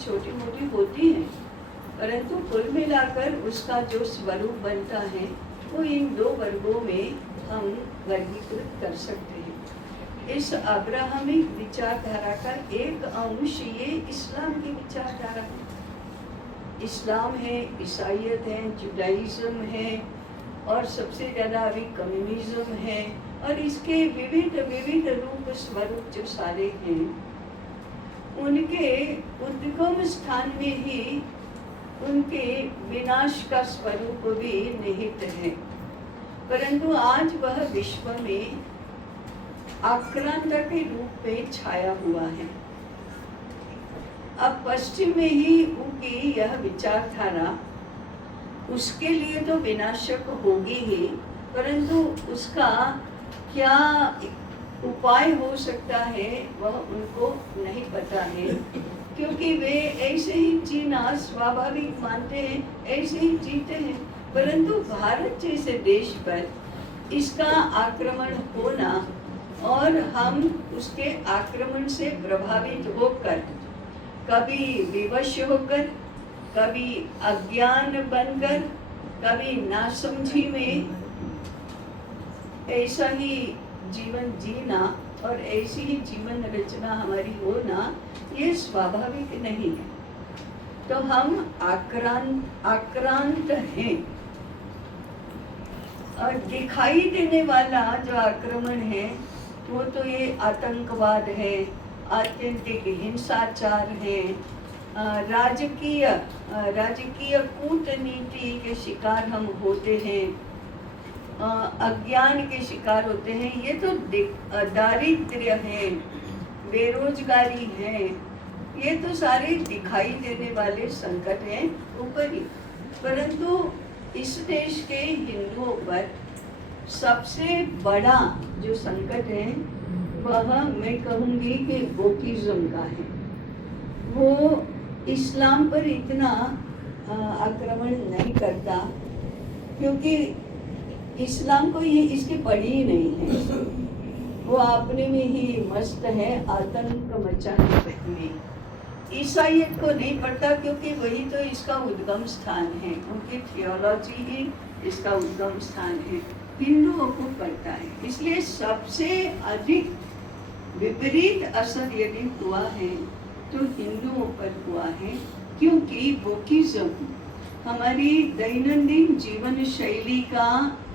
छोटी मोटी होती हैं, परंतु कुल मिलाकर उसका जो स्वरूप बनता है वो इन दो वर्गों में हम वर्गीकृत कर सकते हैं। इस अब्राहमिक विचारधारा का एक अंश ये इस्लाम की विचारधारा है। इस्लाम है, ईसाईयत है, जुडाइज्म है और सबसे ज़्यादा अभी कम्युनिज्म है, और इसके विविध विविध रूप स्वरूप जो सारे हैं उनके उद्गम स्थान में ही उनके विनाश का स्वरूप भी निहित है। परंतु आज वह विश्व में आक्रांता के रूप में छाया हुआ है। अब पश्चिम में ही उनकी यह विचारधारा उसके लिए तो विनाशक होगी ही, परंतु उसका क्या उपाय हो सकता है वह उनको नहीं पता है, क्योंकि वे ऐसे ही जीना स्वाभाविक मानते हैं, ऐसे ही जीते हैं। परंतु भारत जैसे देश पर इसका आक्रमण होना और हम उसके आक्रमण से प्रभावित होकर, कभी विवश होकर, कभी अज्ञान बनकर, कभी नासमझी में ऐसा ही जीवन जीना और ऐसी ही जीवन रचना हमारी होना, ये स्वाभाविक नहीं है। तो हम आक्रांत हैं, और दिखाई देने वाला जो आक्रमण है वो तो ये आतंकवाद है, आत्यंतिक हिंसाचार है, राजकीय कूटनीति के शिकार हम होते हैं, अज्ञान के शिकार होते हैं। ये तो दारिद्र्य है, बेरोजगारी है, ये तो सारे दिखाई देने वाले संकट हैं ऊपरी। परंतु इस देश के हिंदुओं पर सबसे बड़ा जो संकट है वह मैं कहूँगी कि वोकिज्म का है। वो इस्लाम पर इतना आक्रमण नहीं करता, क्योंकि इस्लाम को ये इसकी पड़ी ही नहीं है। वो अपने में ही मस्त है, आतंक मचाने में। ईसाईयत को नहीं पढ़ता, क्योंकि वही तो इसका उद्गम स्थान है, उनकी थियोलॉजी ही इसका उद्गम स्थान है। हिंदुओं को पढ़ता है, इसलिए सबसे अधिक विपरीत असर यदि हुआ है तो हिंदुओं पर हुआ है, क्योंकि वोकिज्म हमारी दैनंदिन जीवन शैली का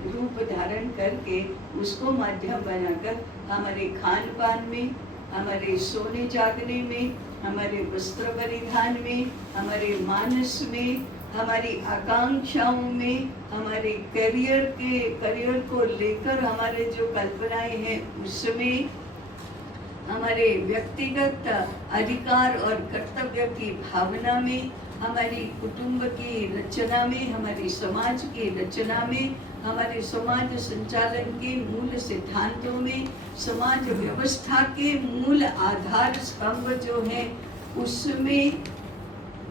रूप धारण करके उसको माध्यम बनाकर हमारे खान पान में, हमारे सोने जागने में, हमारे वस्त्र परिधान में, हमारे मानस में, हमारी आकांक्षाओं में, हमारे करियर को लेकर हमारे जो कल्पनाएं हैं उसमें, हमारे व्यक्तिगत अधिकार और कर्तव्य की भावना में, हमारी कुटुंब की रचना में, हमारी समाज की रचना में, हमारे समाज संचालन के मूल सिद्धांतों में, समाज व्यवस्था के मूल आधार स्तंभ जो है उसमें,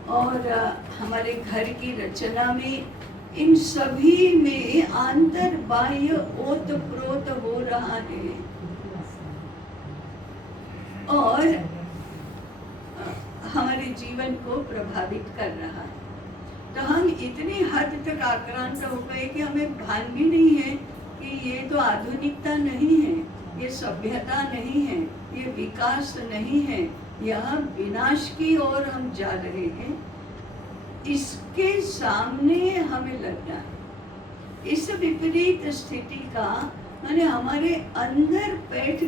और हमारे घर की रचना में, इन सभी में आंतर बाह्य ओतप्रोत हो रहा है और हमारे जीवन को प्रभावित कर रहा है। तो हम इतनी हद तक आक्रांत हो गए कि हमें भान भी नहीं है कि ये तो आधुनिकता नहीं है, ये सभ्यता नहीं है, ये विकास नहीं है, यह विनाश की ओर हम जा रहे हैं। इसके सामने हमें लगना है। इस विपरीत स्थिति का माने हमारे अंदर बैठ